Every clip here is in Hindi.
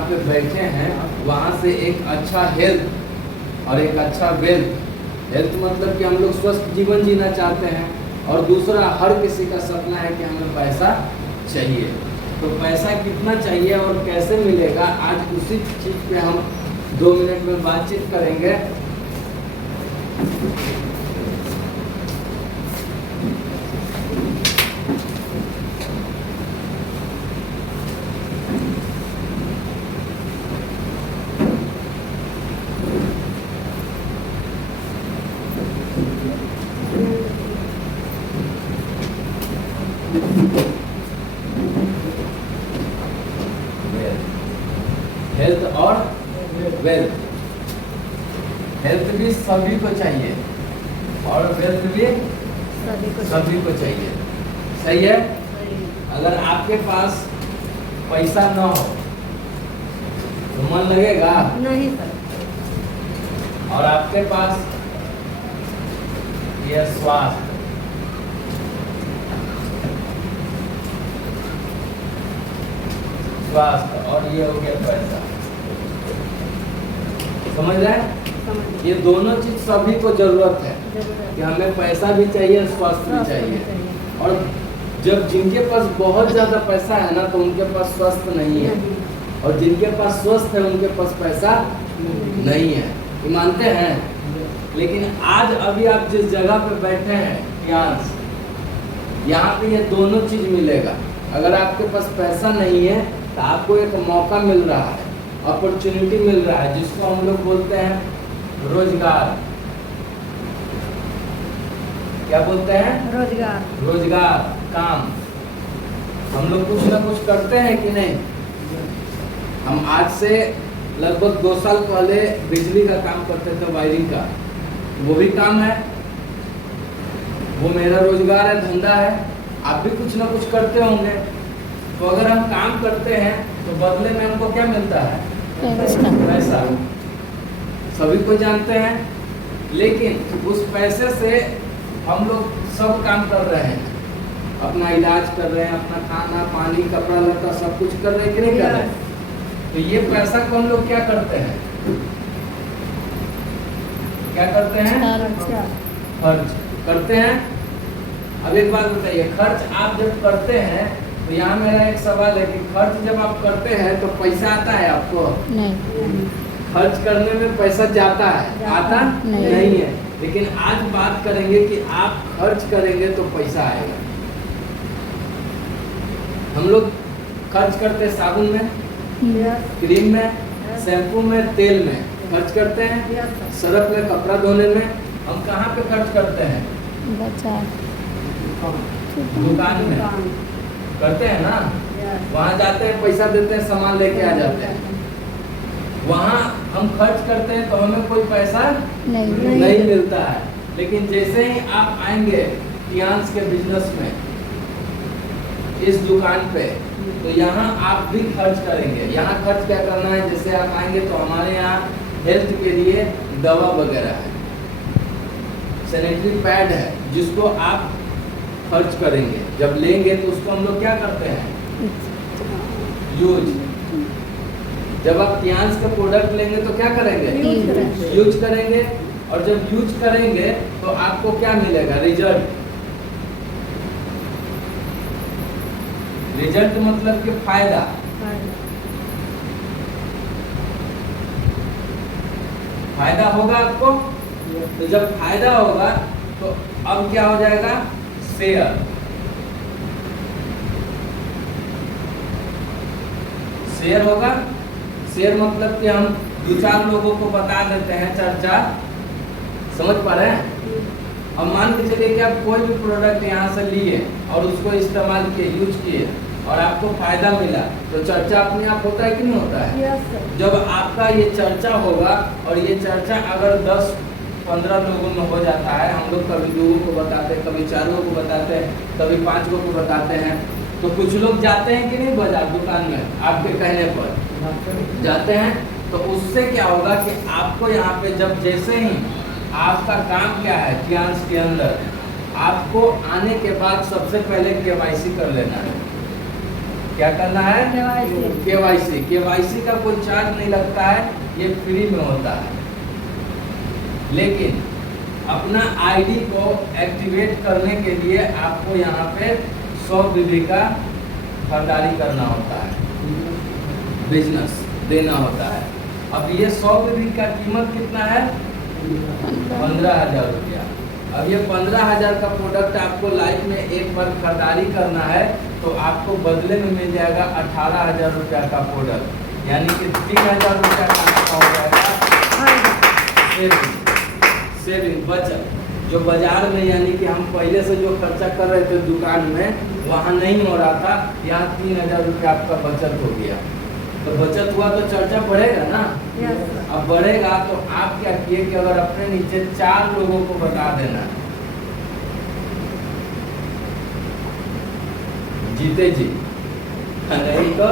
जहाँ पे बैठे हैं वहाँ से एक अच्छा हेल्थ और एक अच्छा वेल्थ। हेल्थ मतलब कि हम लोग स्वस्थ जीवन जीना चाहते हैं, और दूसरा हर किसी का सपना है कि हमें पैसा चाहिए। तो पैसा कितना चाहिए और कैसे मिलेगा, आज उसी चीज़ पे हम 2 मिनट में बातचीत करेंगे। हेल्थ और वेल्थ। हेल्थ भी सभी को चाहिए और वेल्थ भी सभी को चाहिए। सही है? अगर आपके पास पैसा न हो तो मन लगेगा नहीं सर। और आपके पास ये स्वास्थ्य, और ये हो गया पैसा। समझ रहे हैं? ये दोनों चीज सभी को जरूरत है कि हमें पैसा भी चाहिए, स्वास्थ्य भी चाहिए। और जब जिनके पास बहुत ज्यादा पैसा है ना, तो उनके पास स्वास्थ्य नहीं है, और जिनके पास स्वस्थ है उनके पास पैसा नहीं है। ये मानते हैं? लेकिन आज अभी आप जिस जगह पे बैठे हैं यहाँ पे ये दोनों चीज मिलेगा। अगर आपके पास पैसा नहीं है तो आपको एक मौका मिल रहा है, अपॉर्चुनिटी मिल रहा है, जिसको हम लोग बोलते हैं रोजगार। क्या बोलते हैं? रोजगार। रोजगार, काम। हम लोग कुछ ना कुछ करते हैं कि नहीं? हम आज से लगभग 2 साल पहले बिजली का काम करते थे, वायरिंग का। वो भी काम है, वो मेरा रोजगार है, धंधा है। आप भी कुछ ना कुछ करते होंगे। तो अगर हम काम करते हैं तो बदले में हमको क्या मिलता है? पैसा। सभी को जानते हैं, लेकिन उस पैसे से हम लोग सब काम कर रहे हैं। अपना इलाज कर रहे हैं, अपना खाना पानी कपड़ा लत्ता सब कुछ कर रहे हैं कि नहीं कर रहे हैं? तो ये पैसा को हम लोग क्या करते हैं? क्या करते हैं? खर्च करते हैं। अब एक बात बताइए, खर्च आप जब करते हैं तो यहाँ मेरा एक सवाल है कि खर्च जब आप करते हैं तो पैसा आता है आपको? नहीं। खर्च करने में पैसा जाता है? आता नहीं है। लेकिन आज बात करेंगे कि आप खर्च करेंगे तो पैसा आएगा। हम लोग खर्च करते हैं साबुन में, क्रीम में, शैम्पू में, तेल में खर्च करते हैं, सरफ में, कपड़ा धोने में। हम कहाँ पे खर्च करते हैं? दुकान में करते हैं ना। वहाँ जाते हैं, पैसा देते हैं, सामान लेके आ जाते हैं। वहाँ हम खर्च करते हैं तो हमें कोई पैसा नहीं मिलता है। लेकिन जैसे ही आप आएंगे फियांस के बिजनेस में, इस दुकान पे, तो यहाँ आप भी खर्च करेंगे। यहाँ खर्च क्या करना है? जैसे आप आएंगे तो हमारे यहाँ हेल्थ के लिए दवा वगैरह है, सैनिटरी पैड है, जिसको आप खर्च करेंगे। जब लेंगे तो उसको हम लोग क्या करते हैं? यूज। जब आप फियांस का प्रोडक्ट लेंगे तो क्या करेंगे? यूज करेंगे। और जब यूज करेंगे तो आपको क्या मिलेगा? रिजल्ट। रिजल्ट मतलब कि फायदा। फायदा होगा आपको। तो जब फायदा होगा तो अब क्या हो जाएगा? शेयर। शेयर होगा। शेयर मतलब कि हम 2-4 लोगों को बता देते हैं, चर्चा। समझ पा रहे हैं? अब मान के चलिए कि आप कोई भी प्रोडक्ट यहाँ से लिए और उसको इस्तेमाल किए, यूज किए, और आपको फायदा मिला, तो चर्चा अपने आप होता है कि नहीं होता है? जब आपका ये चर्चा होगा, और ये चर्चा अगर 10-15 लोगों में हो जाता है, हम लोग कभी 2 को बताते हैं, कभी 4 को बताते हैं, कभी 5 को बताते हैं, तो कुछ लोग जाते हैं कि नहीं बाजार दुकान में, आपके कहने पर जाते हैं। तो उससे क्या होगा कि आपको यहाँ पे जब जैसे ही आपका काम क्या है फियांस के अंदर, आपको आने के बाद सबसे पहले KYC कर लेना है। क्या करना है? KYC। KYC का कोई चार्ज नहीं लगता है, ये फ्री में होता है। लेकिन अपना आईडी को एक्टिवेट करने के लिए आपको यहाँ पे 100 BB का खरीदारी करना होता है, बिजनेस देना होता है। अब ये 100 BB का कीमत कितना है? 15,000 रुपया। अब ये 15,000 का प्रोडक्ट आपको लाइफ में एक बार खरीदारी करना है तो आपको बदले में मिल जाएगा 18,000 रुपया का प्रोडक्ट, यानी कि 3,000 रुपया का हो जाएगा सेविंग बचत। जो बाजार में यानी कि हम पहले से जो खर्चा कर रहे थे दुकान में, वहाँ नहीं हो रहा था, यहाँ 3,000 रुपया आपका बचत हो गया। तो बचत हुआ तो चर्चा बढ़ेगा ना। अब बढ़ेगा तो आप क्या किए कि अगर अपने नीचे 4 लोगों को बता देना, जीते जी नहीं तो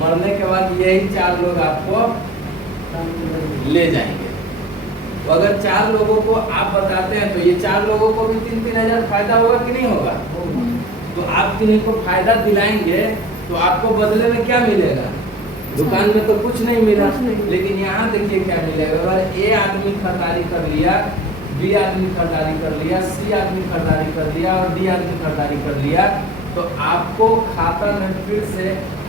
मरने के बाद यही 4 लोग आपको ले जाएंगे। तो अगर 4 लोगों को आप बताते हैं तो ये 4 लोगों को भी 3-3 हजार फायदा होगा कि नहीं होगा? तो आप किन्हीं को फायदा दिलाएंगे तो आपको बदले में क्या मिलेगा? दुकान में तो कुछ नहीं मिला, लेकिन यहाँ देखिए क्या मिलेगा। अगर ए आदमी खरीदारी कर लिया, बी आदमी खरीदारी कर लिया, सी आदमी खरीदारी कर लिया और डी आदमी खरीदारी कर लिया, तो आपको खाता में फिर से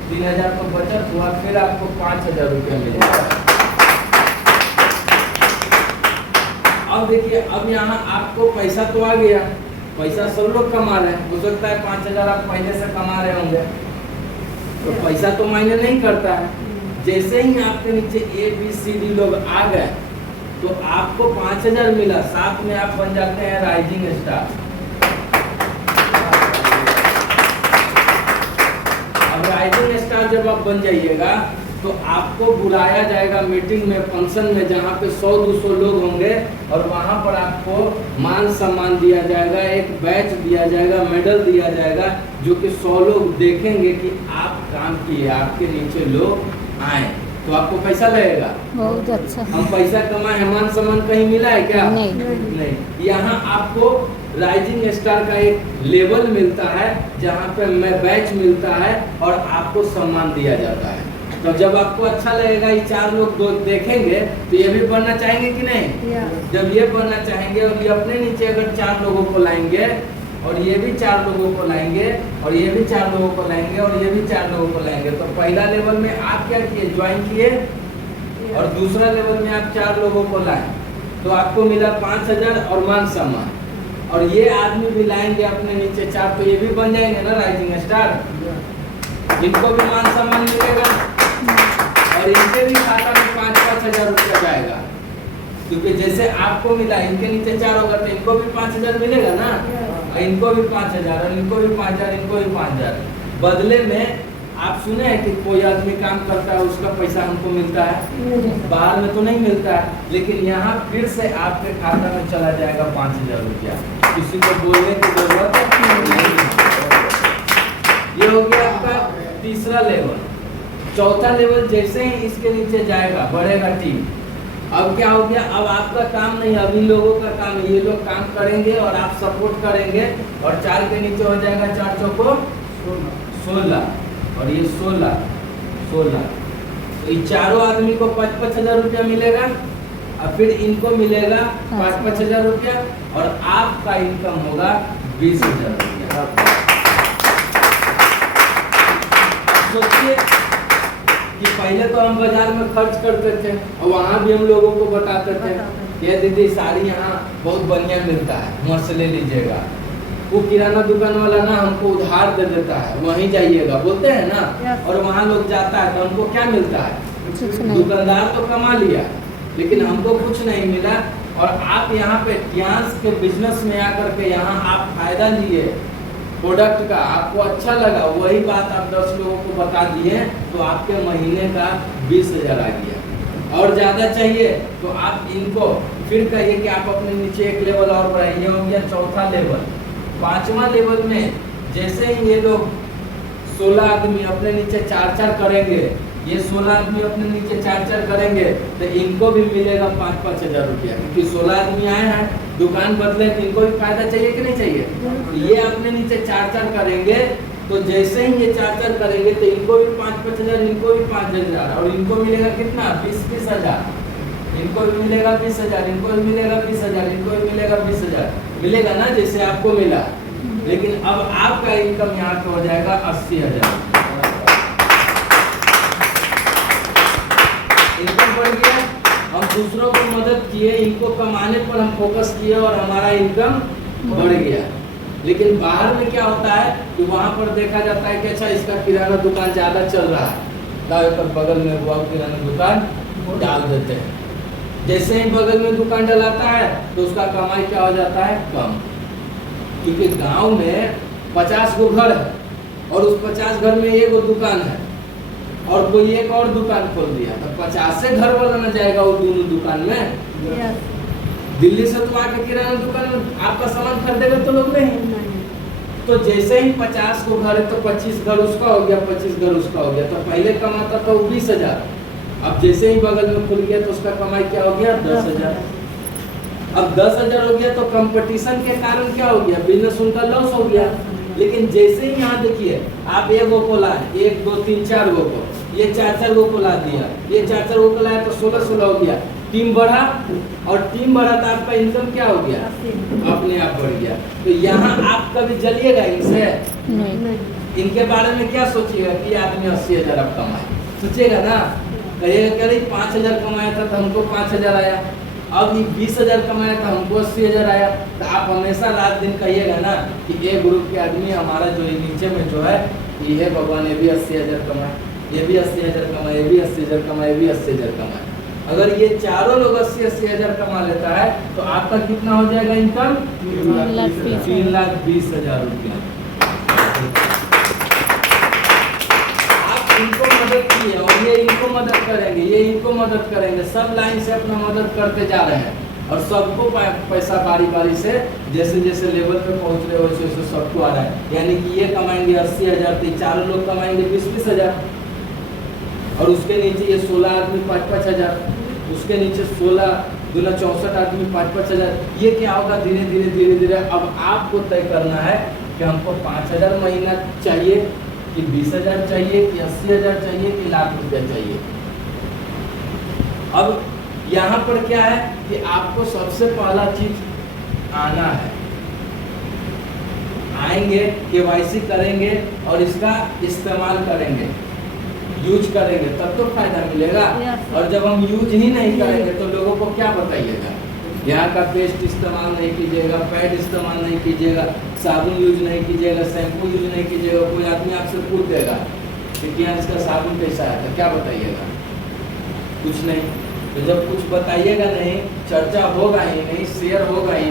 3,000 का बचत हुआ, फिर आपको 5,000 रुपया मिलेगा। अब देखिए, अब यहाँ आपको पैसा तो आ गया, पैसा सब लोग कमा रहे हैं। हो सकता है 5,000 आप पहले से कमा रहे होंगे, तो पैसा तो मायने नहीं करता है। जैसे ही आपके नीचे ABCD लोग आ गए तो आपको 5,000 मिला, साथ में आप बन जाते हैं राइजिंग स्टार। अब राइजिंग स्टार जब आप बन जाइएगा तो आपको बुलाया जाएगा मीटिंग में, फंक्शन में, जहाँ पे 100-200 लोग होंगे और वहाँ पर आपको मान सम्मान दिया जाएगा, एक बैच दिया जाएगा, मेडल दिया जाएगा, जो कि 100 लोग देखेंगे कि आप काम किए, आपके नीचे लोग आए, तो आपको पैसा लगेगा। बहुत अच्छा। हम पैसा कमाए हैं, मान सम्मान कहीं मिला है क्या? नहीं। यहाँ आपको राइजिंग स्टार का एक लेवल मिलता है, जहाँ पे बैच मिलता है और आपको सम्मान दिया जाता है। तो जब आपको अच्छा लगेगा, ये 4 लोग देखेंगे तो ये भी बनना चाहेंगे कि नहीं? जब ये बनना चाहेंगे और ये अपने नीचे अगर 4 लोगों को लाएंगे और ये भी 4 लोगों को लाएंगे और ये भी 4 लोगों को लाएंगे और ये भी 4 लोगों को लाएंगे, तो पहला लेवल में आप क्या किए? ज्वाइन किए, और दूसरा लेवल में आप 4 लोगों को लाए तो आपको मिला 5,000 और मान सम्मान। और ये आदमी भी लाएंगे अपने नीचे 4, तो ये भी बन जाएंगे ना राइजिंग स्टार। इनको भी मान सम्मान मिलेगा और इनके भी खाता में 5-5 हजार रुपया जाएगा, क्योंकि जैसे आपको मिला, इनके नीचे 4 होगा तो इनको भी 5,000 मिलेगा ना, इनको भी 5,000 और इनको भी 5,000, इनको भी 5,000। बदले में आप सुने हैं कि कोई आदमी काम करता है उसका पैसा हमको मिलता है, बाहर में तो नहीं मिलता है, लेकिन यहाँ फिर से आपके खाता में चला जाएगा 5,000 रुपया, किसी को बोलने की जरूरत नहीं। ये हो गया आपका तीसरा लेवल। चौथा लेवल जैसे ही इसके नीचे जाएगा, बढ़ेगा टीम। अब क्या हो गया? अब आपका काम नहीं, अब इन लोगों का काम है। ये लोग काम करेंगे और आप सपोर्ट करेंगे, और 4 के नीचे हो जाएगा 4 चौको 16 और ये 16। तो ये चारों आदमी को 5-5 हजार रुपया मिलेगा, और फिर इनको मिलेगा 5-5 हजार रुपया, और आपका इनकम होगा 20,000 रुपया। सोचिए कि पहले तो हम बाजार में खर्च करते थे और वहाँ भी हम लोगों को बताते थे, ये दीदी साड़ी यहाँ बहुत बढ़िया मिलता है, वहाँ से ले लीजिएगा। वो किराना दुकान वाला ना हमको उधार दे देता है, वहीं जाइएगा बोलते हैं ना, और वहाँ लोग जाता है तो हमको क्या मिलता है? दुकानदार तो कमा लिया, लेकिन हमको कुछ नहीं मिला। और आप यहाँ पे ट्यांस के बिजनेस में आकर के यहाँ आप फायदा लिए प्रोडक्ट का, आपको अच्छा लगा, वही बात आप 10 लोगों को बता दिए तो आपके महीने का 20,000 आ गया। और ज़्यादा चाहिए तो आप इनको फिर कहिए कि आप अपने नीचे एक लेवल और बढ़ाइए। हो गया चौथा लेवल। 5वां लेवल में जैसे ही ये लोग 16 आदमी अपने नीचे 4-4 करेंगे, ये 16 आदमी अपने नीचे 4-4 करेंगे, तो इनको भी मिलेगा 5-5 हजार रुपया, क्योंकि 16 आदमी आए हैं दुकान बदले, तो इनको भी फायदा चाहिए कि नहीं चाहिए? ये अपने नीचे 4-4 करेंगे तो जैसे ही ये चार करेंगे तो इनको भी 5-5 हजार, इनको भी 5 हजार, और इनको मिलेगा कितना 20-20 हजार, इनको भी मिलेगा 20 हजार, इनको भी मिलेगा 20 हजार, इनको भी मिलेगा 20 हजार, मिलेगा ना जैसे आपको मिला। लेकिन अब आपका इनकम यहाँ पे हो जाएगा 80 हजार। इनकम बढ़ गया, हम दूसरों को मदद किए, इनको कमाने पर हम फोकस किए और हमारा इनकम बढ़ गया। लेकिन बाहर में क्या होता है कि वहाँ पर देखा जाता है कि अच्छा इसका किराना दुकान ज़्यादा चल रहा है, तो बगल में वो किराना दुकान डाल देते हैं। जैसे ही बगल में दुकान डलाता है तो उसका कमाई क्या हो जाता है कम, क्योंकि गांव में 50 गो घर है और उस 50 घर में एक दुकान है और कोई एक और दुकान खोल दिया, तो 50 से घर बनाना जाएगा वो दोनों दुकान में। दिल्ली से तो आके किराना दुकान में आपका सामान खरीदेगा तो लोग नहीं। तो जैसे ही 50 को घर है तो 25 घर उसका हो गया, 25 घर उसका हो गया, तो पहले कमाता था वो 20 हजार, अब जैसे ही बगल में खुल गया तो उसका कमाई क्या हो गया 10 हजार। अब 10 हजार हो गया तो कंपटीशन के कारण क्या हो गया, बिजनेस उनका लॉस हो गया। लेकिन जैसे ही यहाँ देखिए आप एक गो को लाए, 1 2 3 4 गो को, ये 4 गो को ला दिया, ये 4 गो को लाया तो 16 हो गया, टीम बढ़ा, और टीम बढ़ा तो आपका इनकम क्या हो गया अपने आप बढ़ गया। तो यहाँ आप कभी जलिएगा इनसे नहीं। इनके बारे में क्या सोचिएगा कि आदमी 80 हजार अब कमाए, सोचिएगा ना, कहिएगा कह रही 5 हजार कमाया था तो हमको 5 हजार आया, अब ये 20 हजार कमाया था हमको 80 हजार आया। तो आप हमेशा रात दिन कहिएगा ना कि ये ग्रुप के आदमी हमारा जो नीचे में जो है ये है भगवान, ये भी 80 हजार कमाए, ये भी 80 हजार कमाए, ये भी 80 हजार कमाए, ये भी 80 हजार कमाए। अगर ये चारों लोग 80-80 हजार कमा लेता है तो आपका कितना हो जाएगा इनकम 3,20,000 रुपया। आप इनको मदद किए और ये इनको मदद करेंगे, ये इनको मदद करेंगे, सब लाइन से अपना मदद करते जा रहे हैं और सबको पैसा बारी बारी से जैसे जैसे लेवल पे पहुंच रहे हो वैसे वैसे सबको आ रहा है। यानी कि ये कमाएंगे 80 हजार, तो चारों लोग कमाएंगे 20-20 हजार, और उसके नीचे ये 16 आदमी 5-5 हजार, उसके नीचे 16 दूना 64 आदमी 5-5 हजार। ये क्या होगा धीरे धीरे धीरे धीरे। अब आपको तय करना है कि हमको 5 हजार महीना चाहिए कि 20 हजार चाहिए कि 80 हजार चाहिए कि लाख रुपया चाहिए। अब यहाँ पर क्या है कि आपको सबसे पहला चीज आना है, आएंगे, केवाईसी करेंगे और इसका इस्तेमाल करेंगे, यूज करेंगे, तब तो फायदा मिलेगा। और जब हम यूज ही नहीं करेंगे तो लोगों को क्या बताइएगा, यहाँ का पेस्ट इस्तेमाल नहीं कीजिएगा, पैड इस्तेमाल नहीं कीजिएगा, साबुन यूज नहीं कीजिएगा, शैम्पू यूज नहीं कीजिएगा। कोई आदमी आपसे पूछ देगा कि यहाँ इसका साबुन कैसा है, तो क्या बताइएगा, कुछ नहीं। तो जब कुछ बताइएगा नहीं, चर्चा होगा ही नहीं, शेयर होगा ही